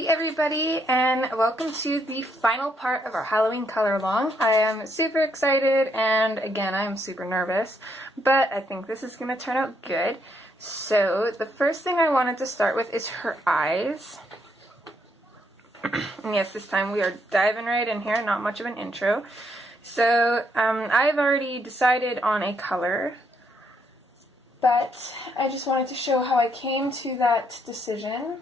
Hey everybody, and welcome to the final part of our Halloween color along. I am super excited, and again I am super nervous, but I think this is going to turn out good. So the first thing I wanted to start with is her eyes. And yes, this time we are diving right in here, not much of an intro. So I've already decided on a color, but I just wanted to show how I came to that decision.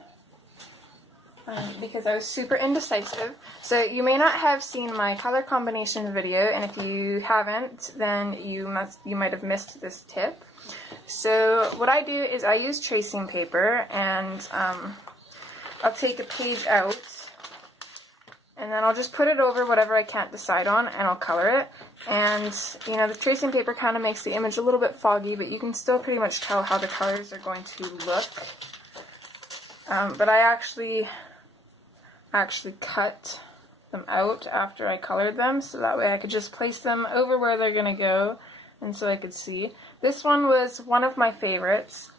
Because I was super indecisive. So you may not have seen my color combination video, and if you haven't, then you might have missed this tip. So what I do is I use tracing paper, and I'll take a page out, and then I'll just put it over whatever I can't decide on, and I'll color it. And you know, the tracing paper kind of makes the image a little bit foggy, but you can still pretty much tell how the colors are going to look. But I actually cut them out after I colored them, so that way I could just place them over where they're gonna go, and so I could see. This one was one of my favorites,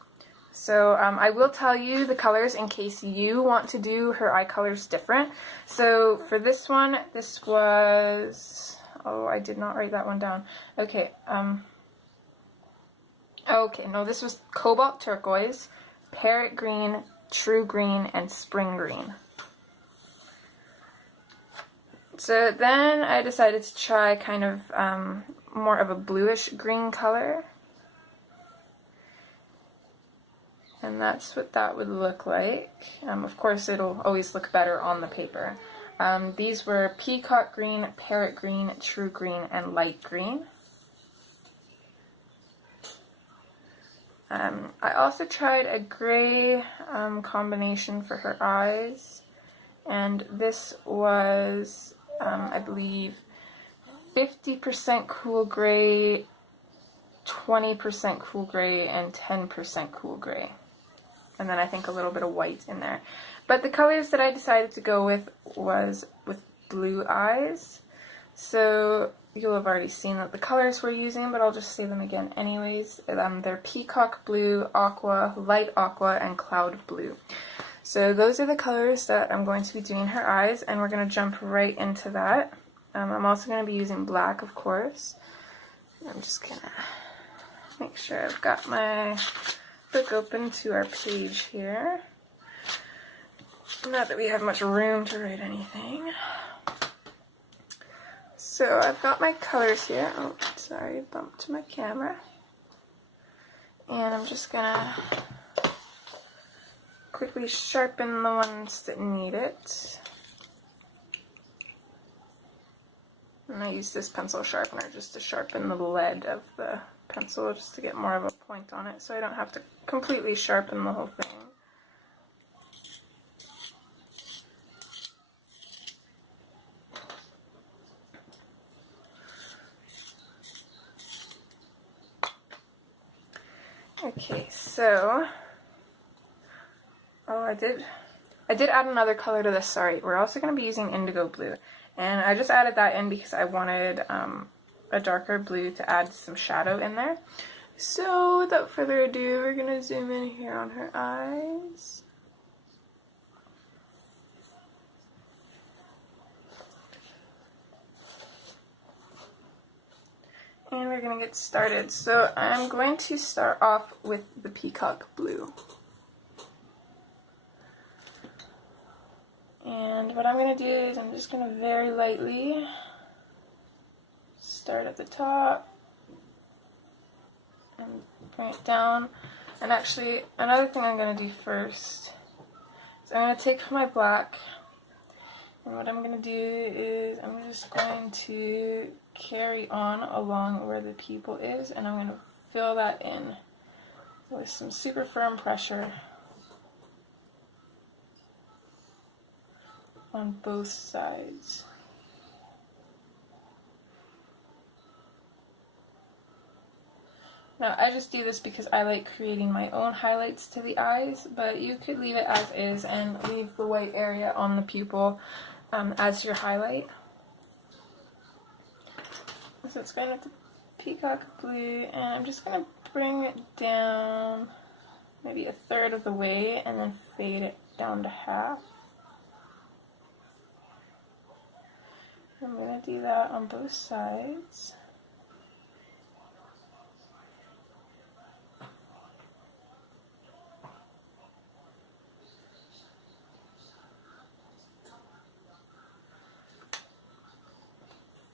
so I will tell you the colors in case you want to do her eye colors different. So for this one, this was, oh, I did not write that one down. Okay, no, this was cobalt turquoise, parrot green, true green, and spring green. So then I decided to try kind of more of a bluish green color. And that's what that would look like. Of course, it'll always look better on the paper. These were peacock green, parrot green, true green, and light green. I also tried a gray combination for her eyes. And this was, I believe, 50% cool gray, 20% cool gray, and 10% cool gray. And then I think a little bit of white in there. But the colors that I decided to go with was with blue eyes. So you'll have already seen that the colors we're using, but I'll just say them again anyways. They're peacock blue, aqua, light aqua, and cloud blue. So those are the colors that I'm going to be doing her eyes, and we're going to jump right into that. I'm also going to be using black, of course. I'm just going to make sure I've got my book open to our page here. Not that we have much room to write anything. So I've got my colors here. Oh, sorry, bumped my camera. And I'm just going to quickly sharpen the ones that need it. And I use this pencil sharpener just to sharpen the lead of the pencil, just to get more of a point on it, so I don't have to completely sharpen the whole thing. Okay, so I did add another color to this, sorry. We're also going to be using indigo blue. And I just added that in because I wanted a darker blue to add some shadow in there. So without further ado, we're going to zoom in here on her eyes. And we're going to get started. So I'm going to start off with the peacock blue. And what I'm going to do is I'm just going to very lightly start at the top and bring it down. And actually, another thing I'm going to do first is I'm going to take my black, and what I'm going to do is I'm just going to carry on along where the pupil is, and I'm going to fill that in with some super firm pressure on both sides. Now I just do this because I like creating my own highlights to the eyes, but you could leave it as is and leave the white area on the pupil as your highlight. So it's going with the peacock blue, and I'm just going to bring it down maybe a third of the way and then fade it down to half. I'm going to do that on both sides.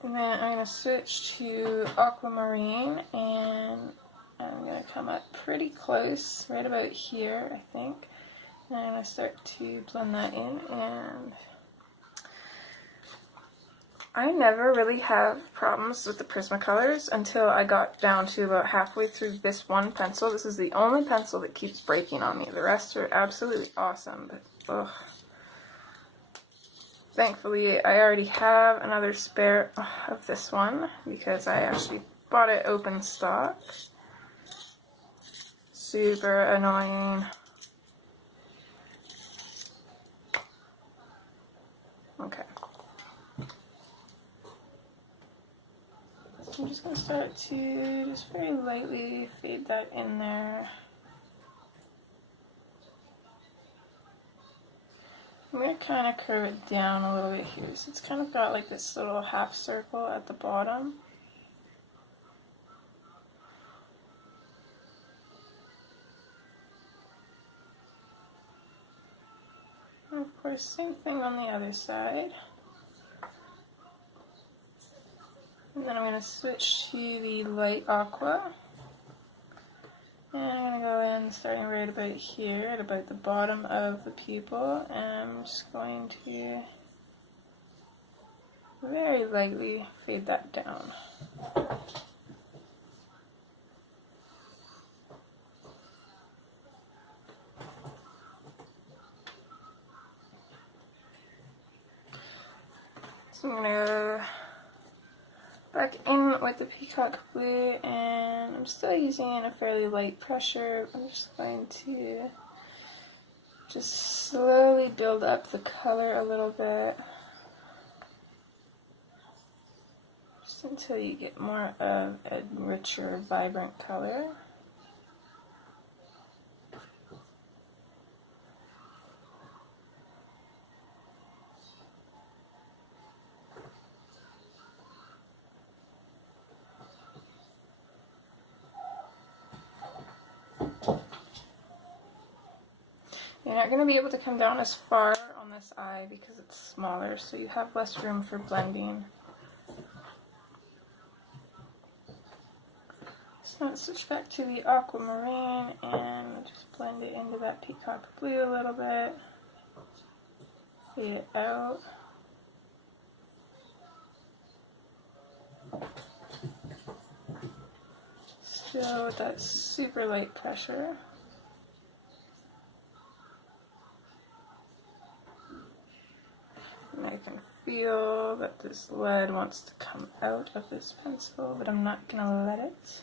And then I'm going to switch to aquamarine, and I'm going to come up pretty close, right about here, I think. And I'm going to start to blend that in, and I never really have problems with the Prismacolors until I got down to about halfway through this one pencil. This is the only pencil that keeps breaking on me. The rest are absolutely awesome, but ugh. Thankfully, I already have another spare of this one because I actually bought it open stock. Super annoying. Okay. So I'm just going to start to just very lightly fade that in there. I'm going to kind of curve it down a little bit here. So it's kind of got like this little half circle at the bottom. And of course, same thing on the other side. And then I'm going to switch to the light aqua. And I'm going to go in starting right about here, at about the bottom of the pupil, and I'm just going to very lightly fade that down. So I'm going to go back in with the peacock blue, and I'm still using a fairly light pressure. I'm just going to just slowly build up the color a little bit, just until you get more of a richer, vibrant color. You're not going to be able to come down as far on this eye because it's smaller, so you have less room for blending. So let's switch back to the aquamarine and just blend it into that peacock blue a little bit. Fade it out. Still with that super light pressure. And I can feel that this lead wants to come out of this pencil, but I'm not going to let it.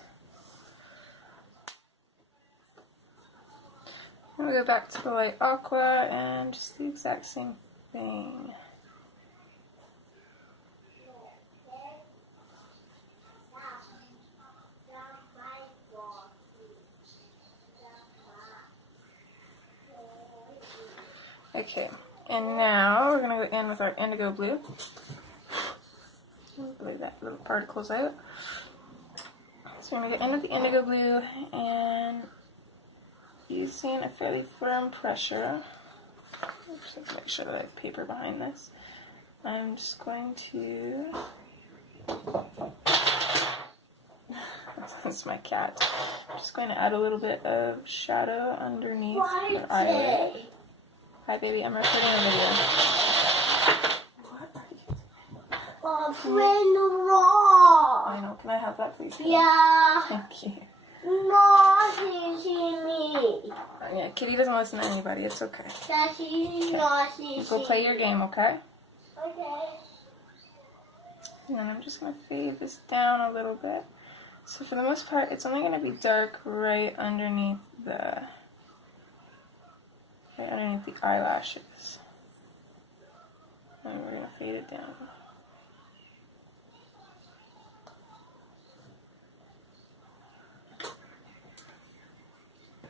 I'm going to go back to the light aqua and just the exact same thing. Okay. And now we're going to go in with our indigo blue. Blur that little particles out. So we're going to go in with the indigo blue and using a fairly firm pressure. Oops, I have to make sure that I have paper behind this. I'm just going to... That's my cat. I'm just going to add a little bit of shadow underneath her eyelid. Hi baby, I'm recording a video. What are you doing? I know, can I have that please? Yeah. Thank you. Naughty me. Yeah, Kitty doesn't listen to anybody, it's okay. Daddy, naughty. You go play your game, okay? Okay. And then I'm just going to fade this down a little bit. So for the most part, it's only going to be dark right underneath the eyelashes. And we're going to fade it down.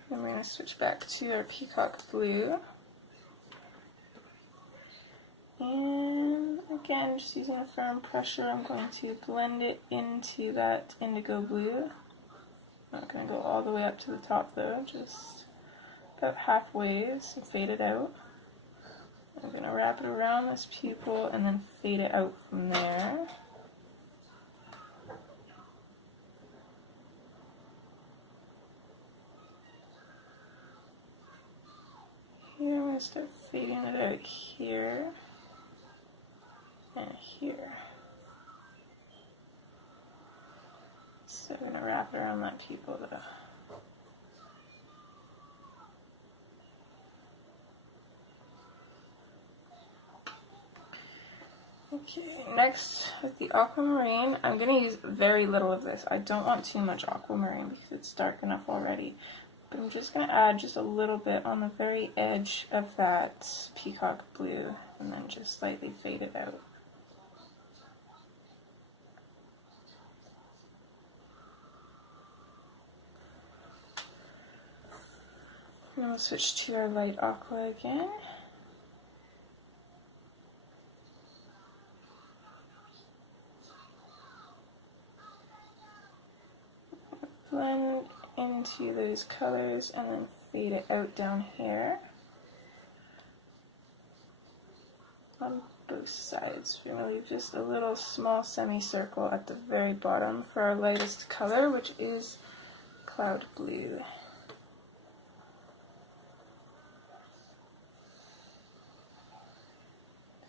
Then we're going to switch back to our peacock blue. And I again, just using a firm pressure, I'm going to blend it into that indigo blue. I'm not going to go all the way up to the top though, just about halfway, so fade it out. I'm going to wrap it around this pupil and then fade it out from there. Here, I'm going to start fading it out here and here. So I'm going to wrap it around that pupil though. Okay, next with the aquamarine, I'm going to use very little of this. I don't want too much aquamarine because it's dark enough already. But I'm just going to add just a little bit on the very edge of that peacock blue and then just slightly fade it out. And we'll switch to our light aqua again. Blend into those colors and then fade it out down here on both sides. We're going to leave just a little small semicircle at the very bottom for our lightest color, which is cloud blue.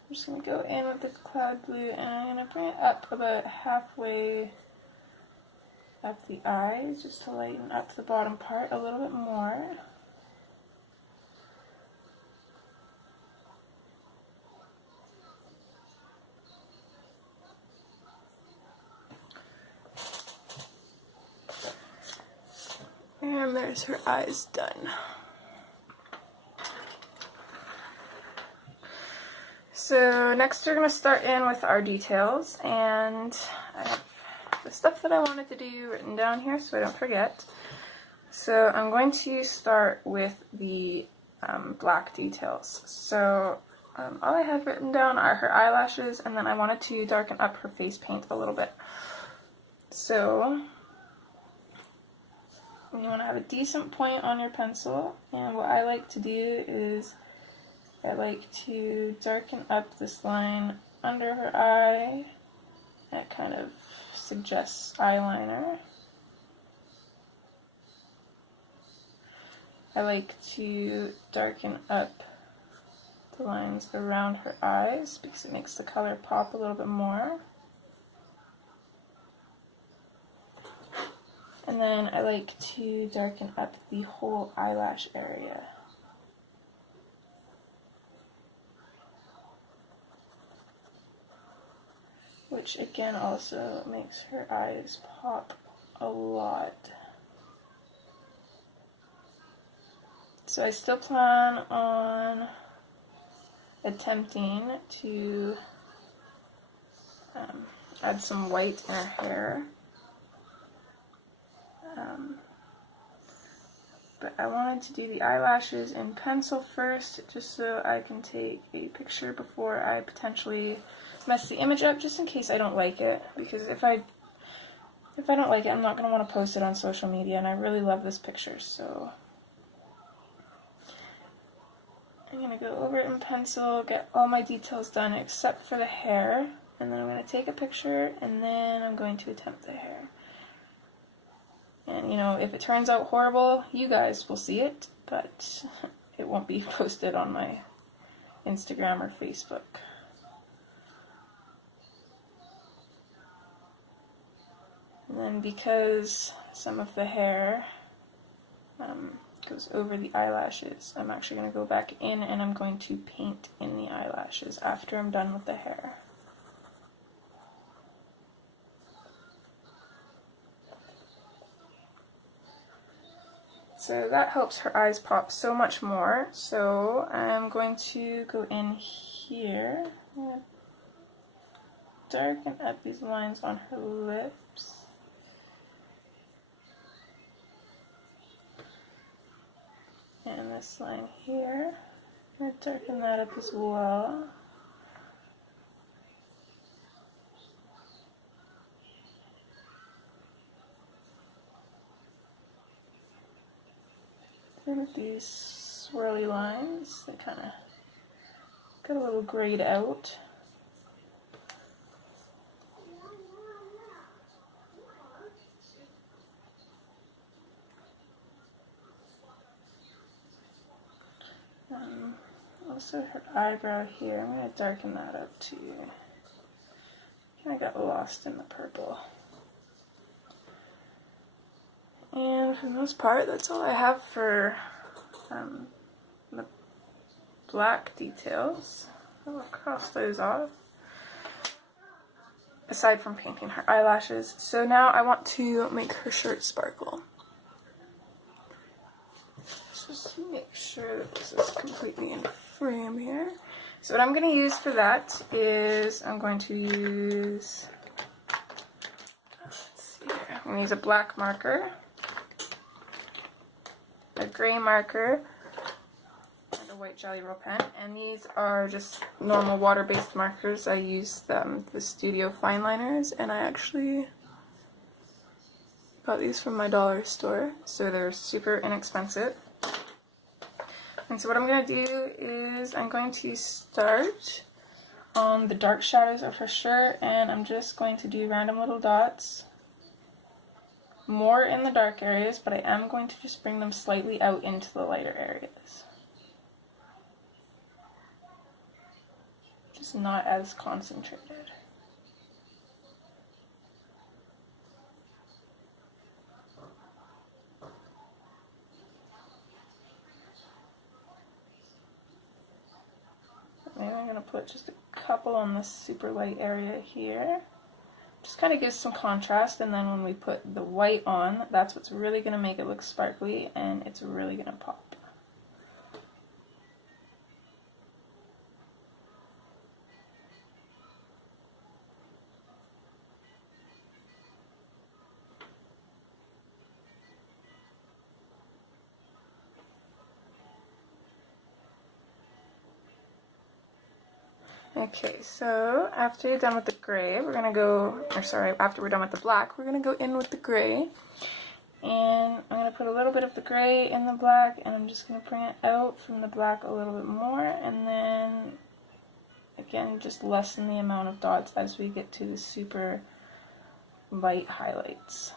I'm just going to go in with the cloud blue and I'm going to bring it up about halfway up the eyes, just to lighten up the bottom part a little bit more. And there's her eyes done. So next we're going to start in with our details, and I have the stuff that I wanted to do written down here so I don't forget. So I'm going to start with the black details. So all I have written down are her eyelashes, and then I wanted to darken up her face paint a little bit. So you want to have a decent point on your pencil, and what I like to do is I like to darken up this line under her eye. That kind of suggests eyeliner. I like to darken up the lines around her eyes because it makes the color pop a little bit more. And then I like to darken up the whole eyelash area. Which again also makes her eyes pop a lot. So I still plan on attempting to add some white in her hair. But I wanted to do the eyelashes in pencil first, just so I can take a picture before I potentially mess the image up, just in case I don't like it. Because if I don't like it, I'm not going to want to post it on social media, and I really love this picture, so I'm going to go over it in pencil, get all my details done except for the hair, and then I'm going to take a picture, and then I'm going to attempt the hair. And, you know, if it turns out horrible, you guys will see it, but it won't be posted on my Instagram or Facebook. And then because some of the hair goes over the eyelashes, I'm actually going to go back in and I'm going to paint in the eyelashes after I'm done with the hair. So that helps her eyes pop so much more. So I'm going to go in here and darken up these lines on her lips. And this line here, I'm going to darken that up as well. Then with these swirly lines, they kind of get a little grayed out. Also her eyebrow here, I'm going to darken that up too. I got lost in the purple. And for the most part, that's all I have for the black details. I'll cross those off. Aside from painting her eyelashes. So now I want to make her shirt sparkle. Just make sure that this is completely in frame here. So what I'm going to use for that is I'm going to use, let's see here, I'm going to use a black marker, a gray marker, and a white Jelly Roll pen. And these are just normal water-based markers. I use the Studio Fine Liners, and I actually got these from my dollar store, so they're super inexpensive. And so what I'm going to do is I'm going to start on the dark shadows of her shirt, and I'm just going to do random little dots. More in the dark areas, but I am going to just bring them slightly out into the lighter areas. Just not as concentrated. Maybe I'm going to put just a couple on this super light area here. Just kind of gives some contrast, and then when we put the white on, that's what's really going to make it look sparkly, and it's really going to pop. Okay, so after you're done with the gray, we're gonna go, or sorry, after we're done with the black, we're gonna go in with the gray. And I'm gonna put a little bit of the gray in the black, and I'm just gonna bring it out from the black a little bit more, and then again, just lessen the amount of dots as we get to the super light highlights.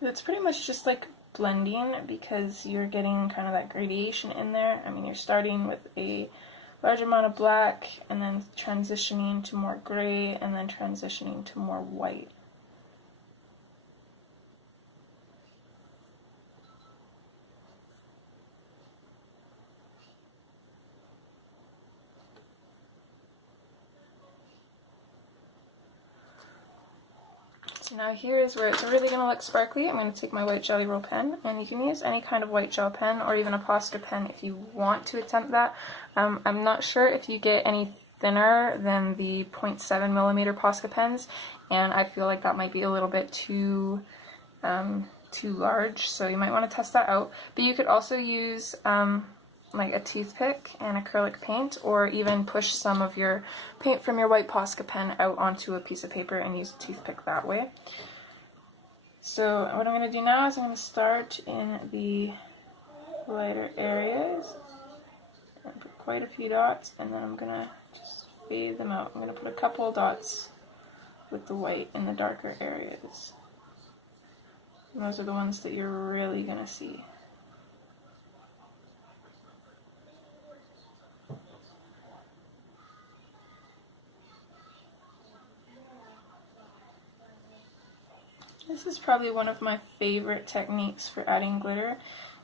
It's pretty much just like blending, because you're getting kind of that gradation in there. I mean, you're starting with a large amount of black, and then transitioning to more gray, and then transitioning to more white. So now here is where it's really going to look sparkly. I'm going to take my white Jelly Roll pen, and you can use any kind of white gel pen or even a Posca pen if you want to attempt that. I'm not sure if you get any thinner than the 0.7mm Posca pens, and I feel like that might be a little bit too large, so you might want to test that out. But you could also use like a toothpick and acrylic paint, or even push some of your paint from your white Posca pen out onto a piece of paper and use a toothpick that way. So what I'm going to do now is I'm going to start in the lighter areas and put quite a few dots, and then I'm going to just fade them out. I'm going to put a couple dots with the white in the darker areas. And those are the ones that you're really going to see. This is probably one of my favorite techniques for adding glitter,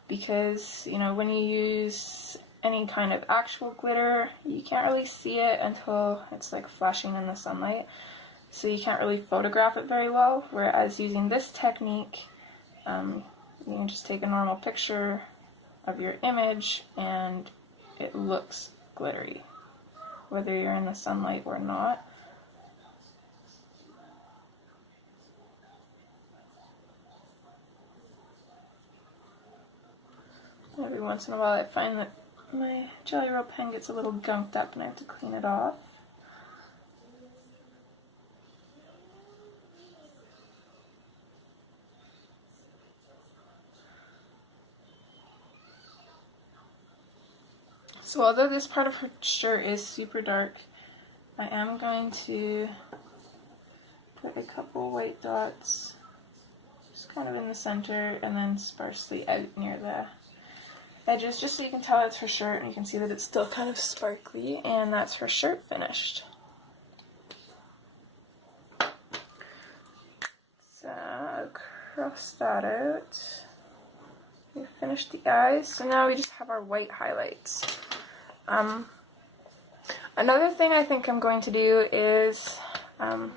because, you know, when you use any kind of actual glitter, you can't really see it until it's like flashing in the sunlight, so you can't really photograph it very well, whereas using this technique, you can just take a normal picture of your image and it looks glittery, whether you're in the sunlight or not. Every once in a while I find that my Jelly Roll pen gets a little gunked up and I have to clean it off. So although this part of her shirt is super dark, I am going to put a couple white dots just kind of in the center and then sparsely out near the edges, just so you can tell it's her shirt and you can see that it's still kind of sparkly, and that's her shirt finished. So cross that out. We finished the eyes, so now we just have our white highlights. Another thing I think I'm going to do is, and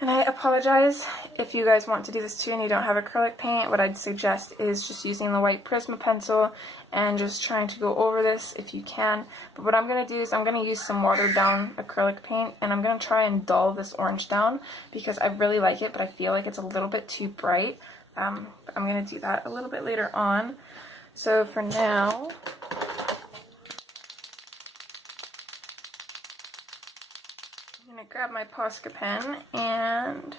I apologize if you guys want to do this too and you don't have acrylic paint, what I'd suggest is just using the white Prisma pencil and just trying to go over this if you can. But what I'm going to do is I'm going to use some watered down acrylic paint, and I'm going to try and dull this orange down because I really like it, but I feel like it's a little bit too bright. But I'm going to do that a little bit later on. So for now, I'm going to grab my Posca pen and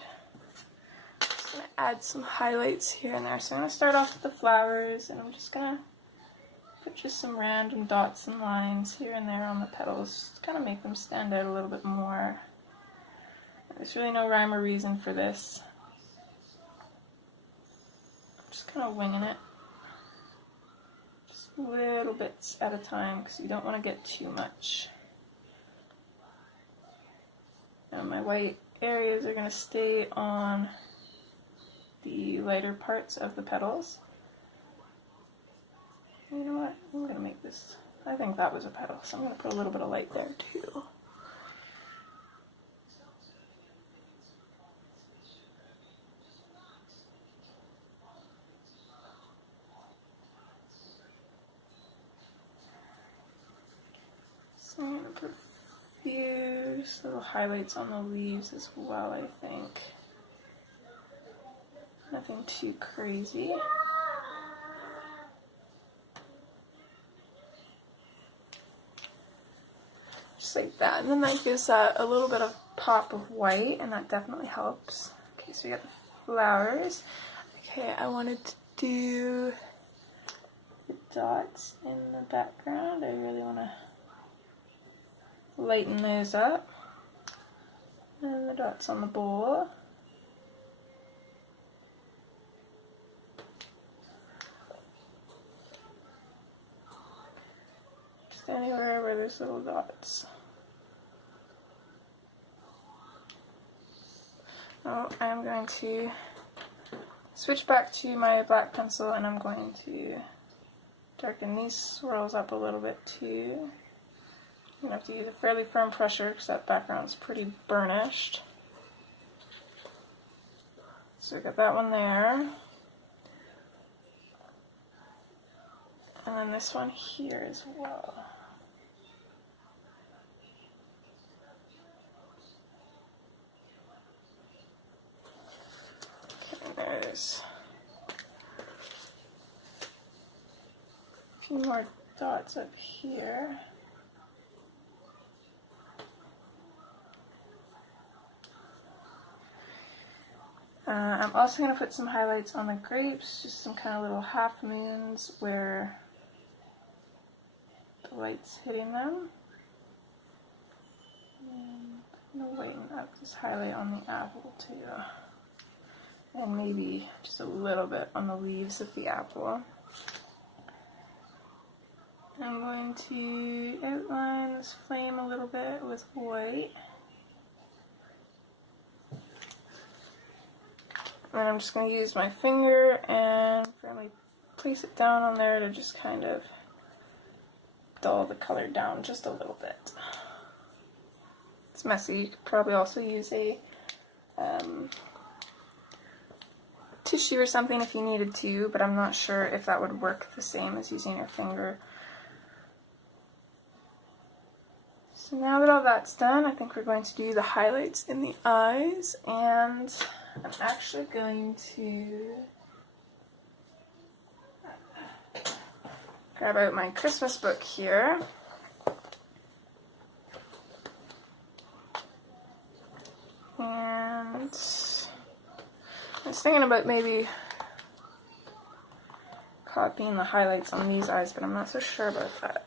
just going to add some highlights here and there. So I'm going to start off with the flowers, and I'm just going to put just some random dots and lines here and there on the petals, just kind of make them stand out a little bit more. There's really no rhyme or reason for this. Just kind of winging it, just little bits at a time because you don't want to get too much. Now my white areas are going to stay on the lighter parts of the petals. You know what, I'm going to make this, I think that was a petal, so I'm going to put a little bit of light there too. So I'm going to put a few little highlights on the leaves as well, I think. Nothing too crazy. Just like that. And then that gives that a little bit of pop of white, and that definitely helps. Okay, so we got the flowers. Okay, I wanted to do the dots in the background. I really want to lighten those up, and the dots on the bowl. Just anywhere where there's little dots. Oh, I'm going to switch back to my black pencil, and I'm going to darken these swirls up a little bit too. I'm going to have to use a fairly firm pressure because that background's pretty burnished. So we got that one there. And then this one here as well. Okay, there's a few more dots up here. I'm also going to put some highlights on the grapes, just some kind of little half moons where the light's hitting them. And I'm going to lighten up this highlight on the apple too. And maybe just a little bit on the leaves of the apple. I'm going to outline this flame a little bit with white. And then I'm just going to use my finger and firmly place it down on there to just kind of dull the color down just a little bit. It's messy. You could probably also use a tissue or something if you needed to, but I'm not sure if that would work the same as using your finger. So now that all that's done, I think we're going to do the highlights in the eyes, and I'm actually going to grab out my Christmas book here. And I was thinking about maybe copying the highlights on these eyes, but I'm not so sure about that.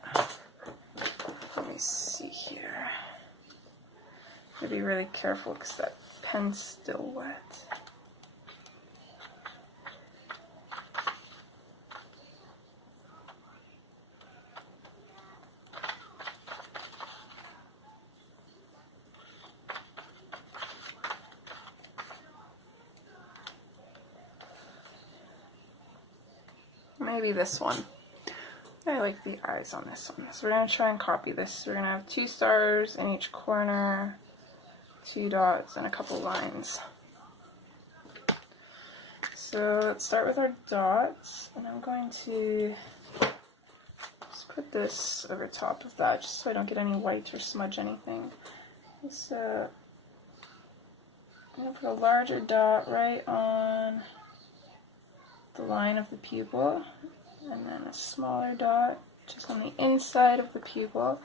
Let me see here. Gotta be really careful because that pen's still wet. Maybe this one. I like the eyes on this one. So we're going to try and copy this. We're going to have 2 stars in each corner, 2 dots, and a couple lines. So let's start with our dots, and I'm going to just put this over top of that just so I don't get any white or smudge anything. So I'm going to put a larger dot right on the line of the pupil, and then a smaller dot just on the inside of the pupil.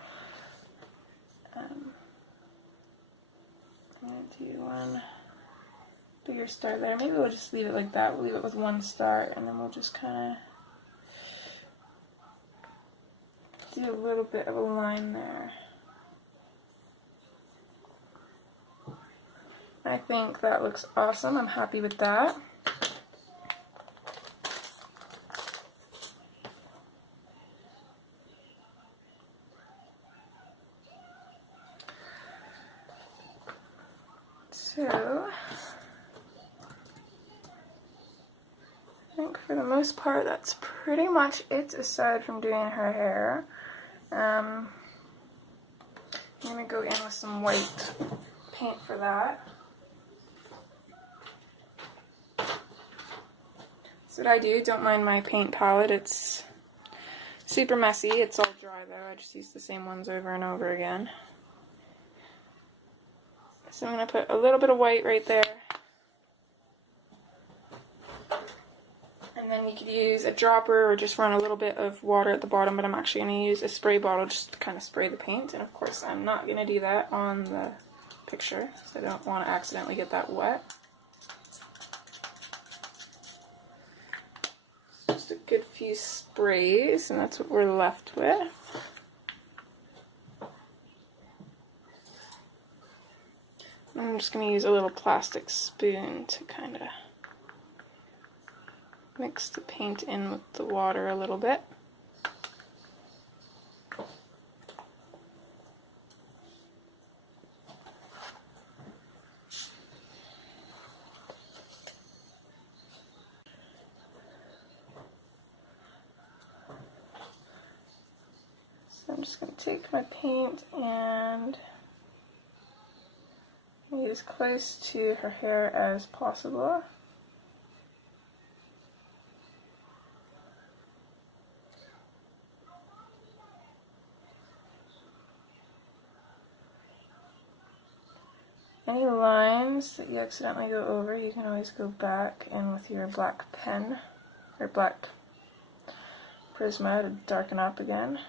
I'm going to do one bigger star there. Maybe we'll just leave it like that. We'll leave it with 1 star, and then we'll just kind of do a little bit of a line there. I think that looks awesome. I'm happy with that. So, I think for the most part that's pretty much it aside from doing her hair. I'm going to go in with some white paint for that. So what I do, don't mind my paint palette, it's super messy, it's all dry though, I just use the same ones over and over again. So I'm going to put a little bit of white right there. And then you could use a dropper or just run a little bit of water at the bottom, but I'm actually going to use a spray bottle just to kind of spray the paint. And of course I'm not going to do that on the picture, so I don't want to accidentally get that wet. Just a good few sprays, and that's what we're left with. I'm just going to use a little plastic spoon to kind of mix the paint in with the water a little bit. So I'm just going to take my paint and get as close to her hair as possible. Any lines that you accidentally go over, you can always go back in with your black pen or black Prisma to darken up again.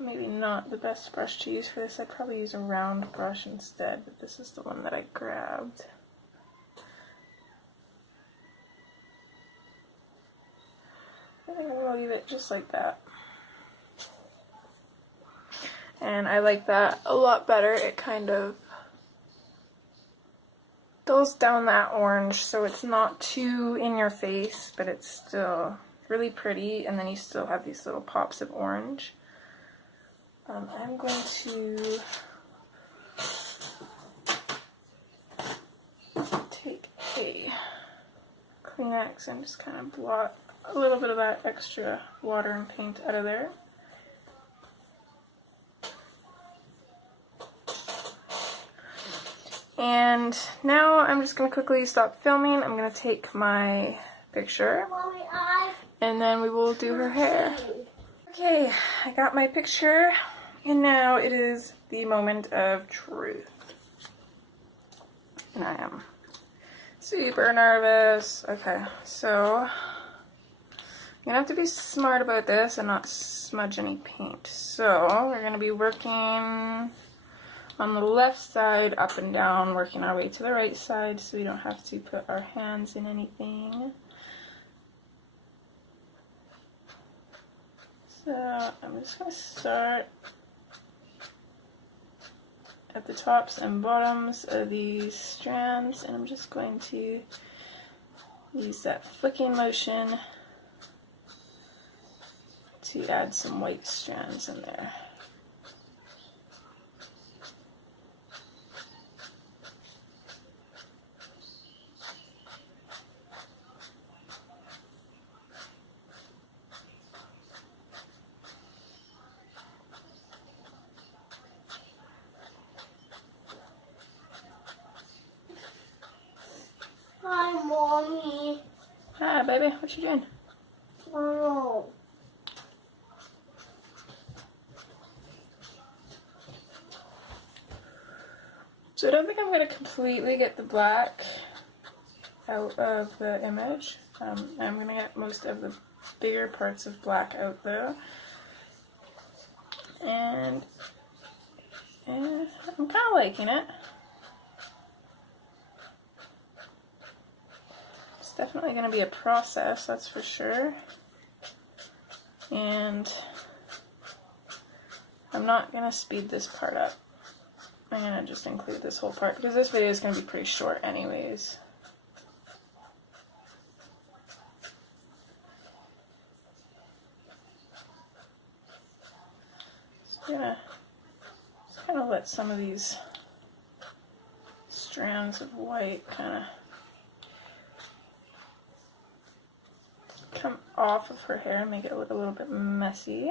Maybe not the best brush to use for this. I'd probably use a round brush instead, but this is the one that I grabbed. I think I'll leave it just like that. And I like that a lot better. It kind of dulls down that orange so it's not too in your face, but it's still really pretty, and then you still have these little pops of orange. I'm going to take a Kleenex and just kind of blot a little bit of that extra water and paint out of there. And now I'm just going to quickly stop filming. I'm going to take my picture and then we will do her hair. Okay, I got my picture and now it is the moment of truth. And I am super nervous. Okay, so I'm going to have to be smart about this and not smudge any paint. So we're going to be working on the left side, up and down, working our way to the right side so we don't have to put our hands in anything. So I'm just going to start at the tops and bottoms of these strands, and I'm just going to use that flicking motion to add some white strands in there. Hi, Mommy. Hi, baby. What you doing? Oh. So I don't think I'm going to completely get the black out of the image. I'm going to get most of the bigger parts of black out though. And I'm kind of liking it. It's definitely going to be a process, that's for sure. And I'm not going to speed this part up. I'm going to just include this whole part because this video is going to be pretty short anyways. So I'm going to just kind of let some of these strands of white kind of come off of her hair and make it look a little bit messy.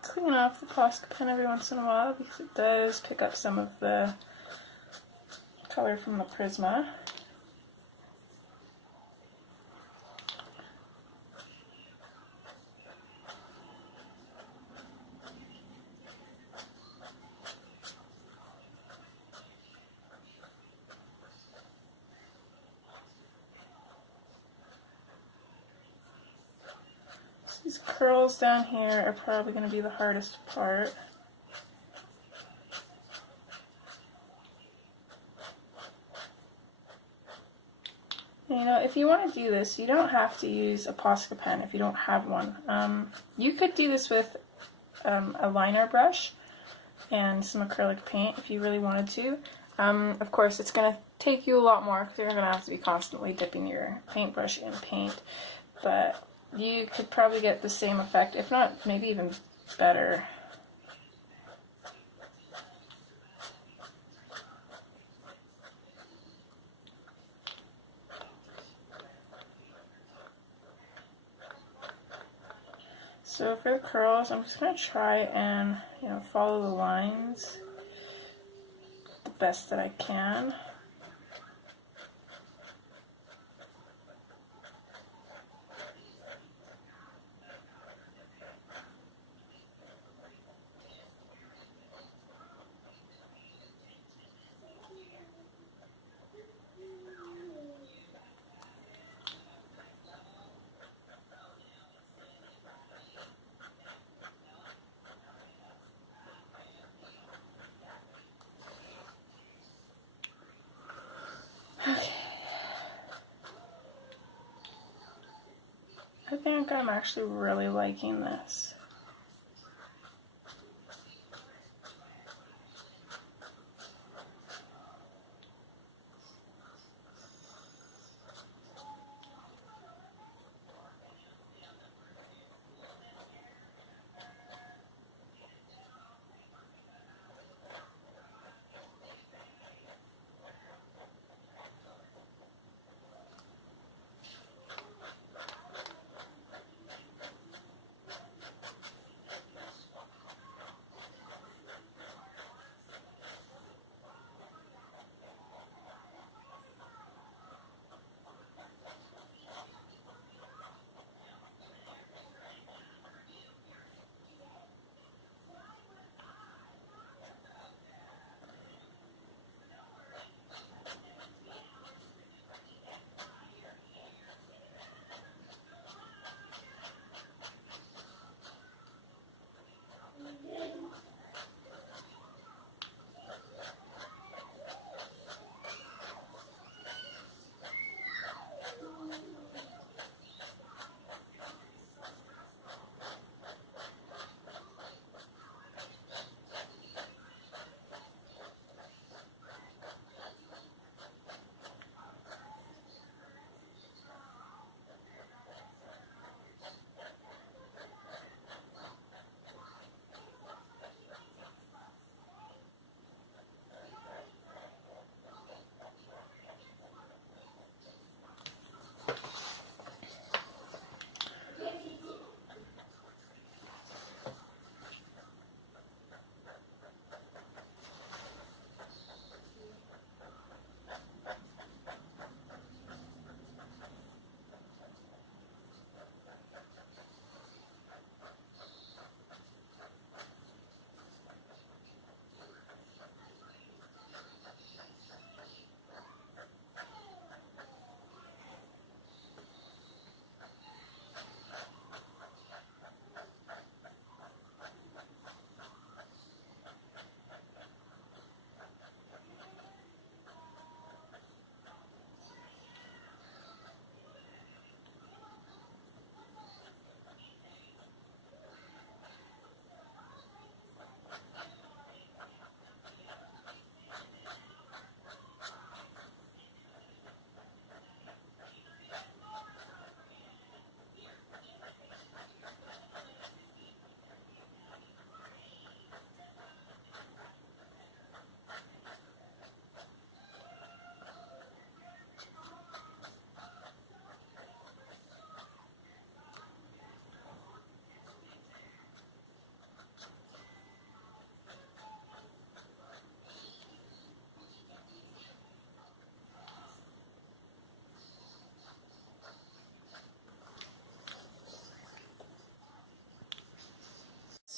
Clean off the Posca pen every once in a while because it does pick up some of the color from the Prisma. These curls down here are probably going to be the hardest part. You know, if you want to do this, you don't have to use a Posca pen if you don't have one. You could do this with a liner brush and some acrylic paint if you really wanted to. Of course, it's going to take you a lot more because you're going to have to be constantly dipping your paintbrush in paint. But you could probably get the same effect, if not maybe even better. So for the curls, I'm just going to try and, follow the lines the best that I can. I think I'm actually really liking this.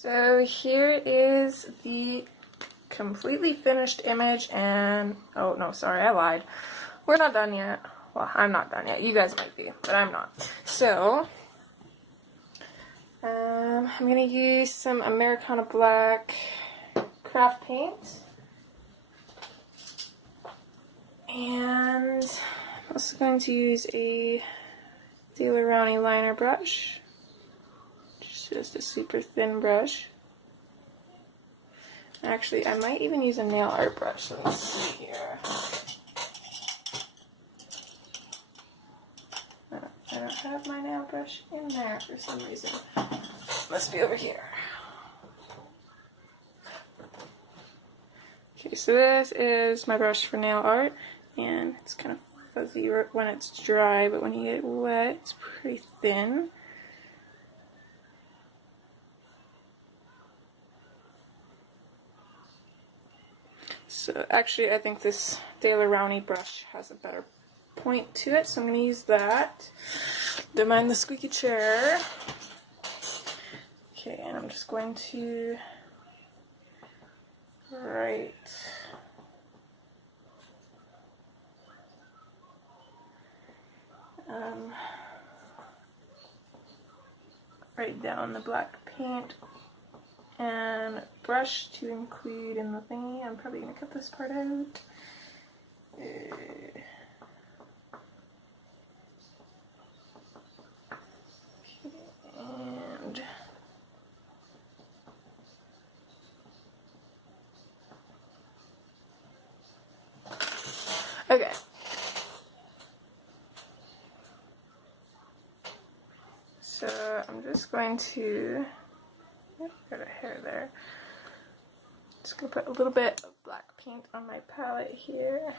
So here is the completely finished image, and oh no, sorry, I lied. We're not done yet. Well, I'm not done yet. You guys might be, but I'm not. So I'm gonna use some Americana Black craft paint, and I'm also going to use a Daler-Rowney liner brush. Just a super thin brush. Actually, I might even use a nail art brush. Let's see here. I don't have my nail brush in there for some reason. Must be over here. Okay, so this is my brush for nail art, and it's kind of fuzzy when it's dry, but when you get it wet, it's pretty thin. So actually, I think this Daler-Rowney brush has a better point to it, so I'm going to use that. Don't mind the squeaky chair. Okay, and I'm just going to write down the black paint and brush to include in the thingy. I'm probably going to cut this part out. Okay. So I'm just going to, got a hair there. Just gonna put a little bit of black paint on my palette here.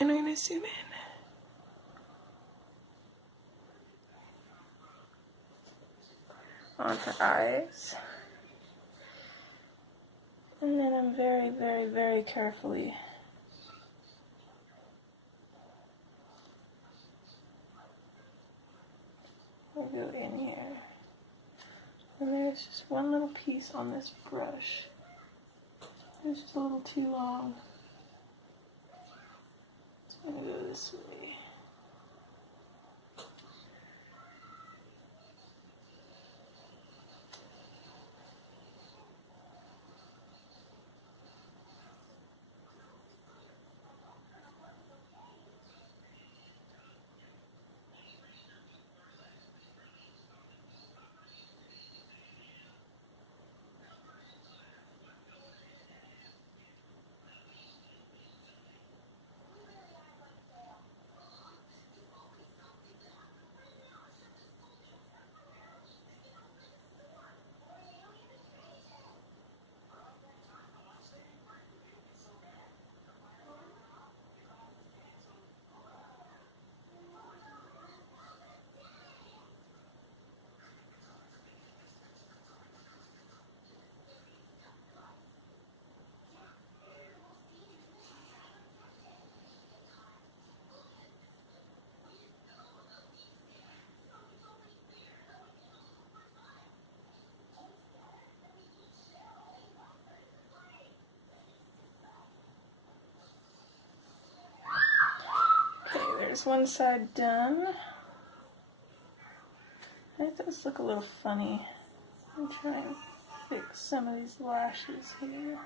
And I'm gonna zoom in. On her eyes. And then I'm very, very, very carefully I'll go in here. And there's just one little piece on this brush. It's just a little too long. So I'm gonna go this way. Okay, there's one side done. That does look a little funny. I'm trying to fix some of these lashes here.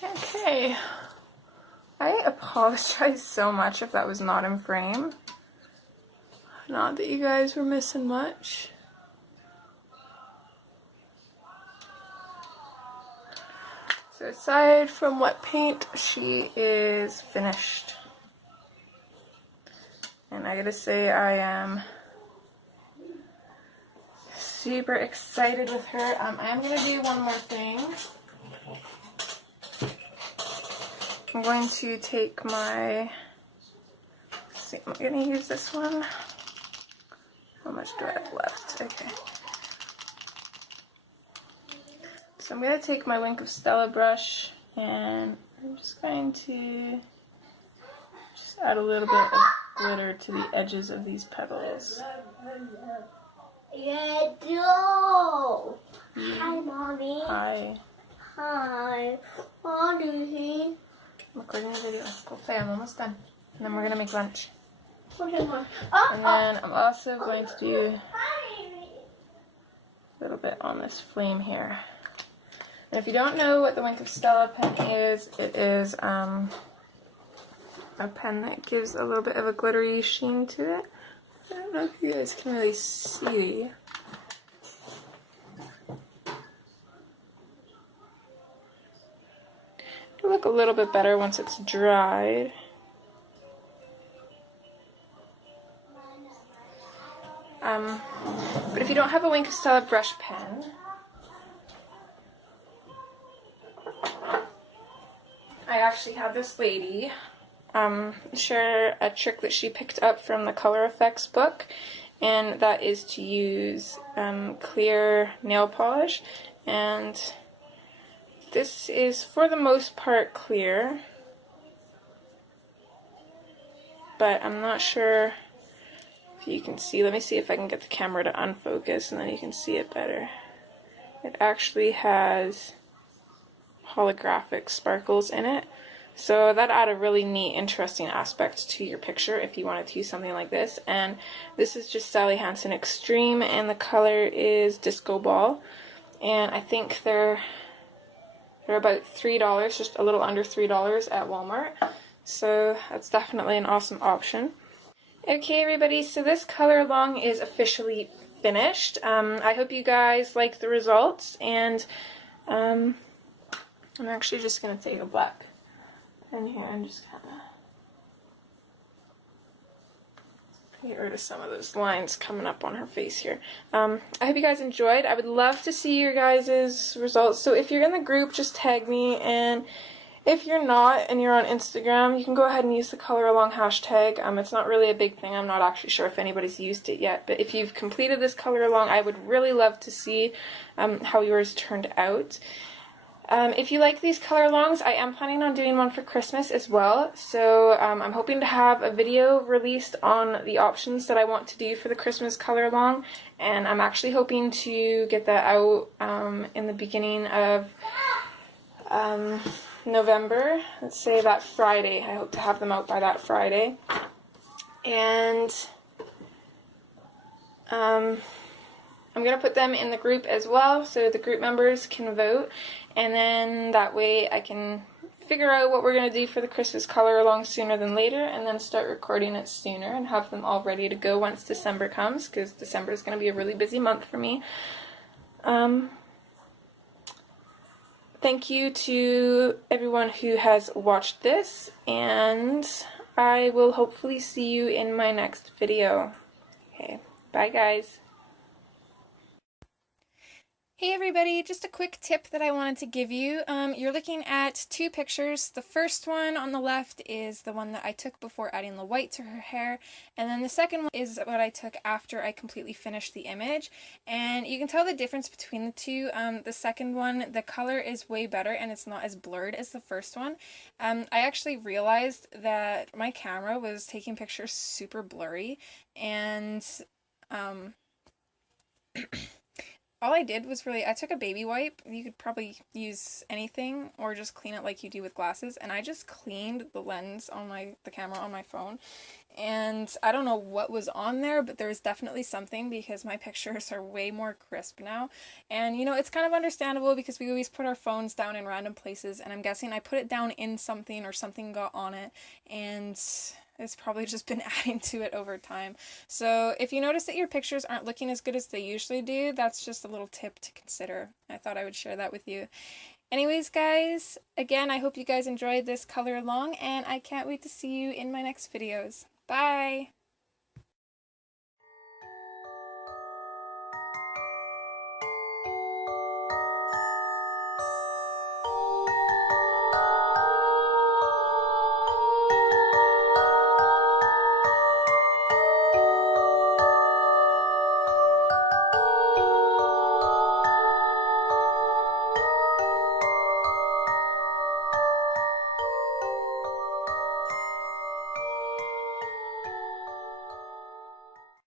Okay, I apologize so much if that was not in frame. Not that you guys were missing much. So aside from wet paint, she is finished. And I gotta say, I am super excited with her. I'm gonna do one more thing. I'm going to take my, let's see, I'm going to use this one. How much do I have left? Okay. So I'm going to take my Wink of Stella brush and I'm just going to just add a little bit of glitter to the edges of these petals. Yeah, Joe. Hi, Mommy. Hi. Hi. Mommy. I'm recording a video. Okay, I'm almost done. And then we're going to make lunch. What do you want? And then I'm also going to do a little bit on this flame here. And if you don't know what the Wink of Stella pen is, it is a pen that gives a little bit of a glittery sheen to it. I don't know if you guys can really see. It'll look a little bit better once it's dried. But if you don't have a Wink of Stella brush pen, I actually had this lady share a trick that she picked up from the Color Effects book, and that is to use clear nail polish. And this is for the most part clear, but I'm not sure if you can see. Let me see if I can get the camera to unfocus and then you can see it better. It actually has holographic sparkles in it. So that added a really neat, interesting aspect to your picture if you wanted to use something like this. And this is just Sally Hansen Extreme, and the color is Disco Ball. And I think they're about $3, just a little under $3 at Walmart. So that's definitely an awesome option. Okay, everybody, so this color along is officially finished. I hope you guys like the results, and I'm actually just going to take a black pen here and just kind of get rid of some of those lines coming up on her face here. I hope you guys enjoyed. I would love to see your guys' results. So if you're in the group, just tag me, and if you're not and you're on Instagram, you can go ahead and use the color along hashtag. It's not really a big thing. I'm not actually sure if anybody's used it yet, but if you've completed this color along, I would really love to see how yours turned out. If you like these color alongs, I am planning on doing one for Christmas as well. So I'm hoping to have a video released on the options that I want to do for the Christmas color along, and I'm actually hoping to get that out in the beginning of November. Let's say that Friday. I hope to have them out by that Friday. And I'm going to put them in the group as well, so the group members can vote, and then that way I can figure out what we're going to do for the Christmas color along sooner than later, and then start recording it sooner and have them all ready to go once December comes, because December is going to be a really busy month for me. Thank you to everyone who has watched this, and I will hopefully see you in my next video. Okay, bye guys. Hey everybody, just a quick tip that I wanted to give you. You're looking at two pictures. The first one on the left is the one that I took before adding the white to her hair, and then the second one is what I took after I completely finished the image. And you can tell the difference between the two. The second one, the color is way better and it's not as blurred as the first one. I actually realized that my camera was taking pictures super blurry, and all I did was I took a baby wipe. You could probably use anything or just clean it like you do with glasses, and I just cleaned the lens on the camera on my phone, and I don't know what was on there, but there was definitely something, because my pictures are way more crisp now. And you know, it's kind of understandable because we always put our phones down in random places, and I'm guessing I put it down in something or something got on it, and it's probably just been adding to it over time. So if you notice that your pictures aren't looking as good as they usually do, that's just a little tip to consider. I thought I would share that with you. Anyways, guys, again, I hope you guys enjoyed this color along, and I can't wait to see you in my next videos. Bye!